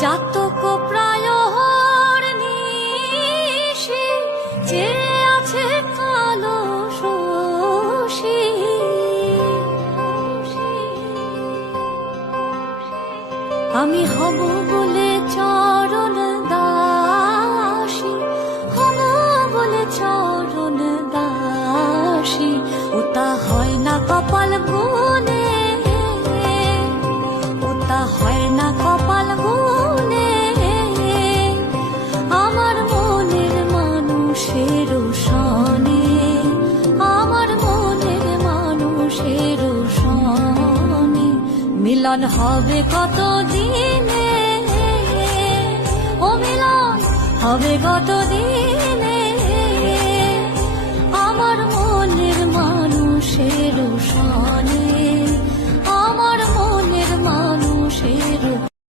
জাতক প্রায় নিশি চেয়ে আছে কালো শশী। আমি হব বলে চরণ দাসী, হব বলে চরণ দাসী। ওটা হয় না কপাল গুনে, ওটা হয় না কপাল গুনে। আমার মনের মানুষের সনে, আমার মনের মানুষের সনে মিলন হবে কত দিনে, ও মিলন হবে কত দিনে।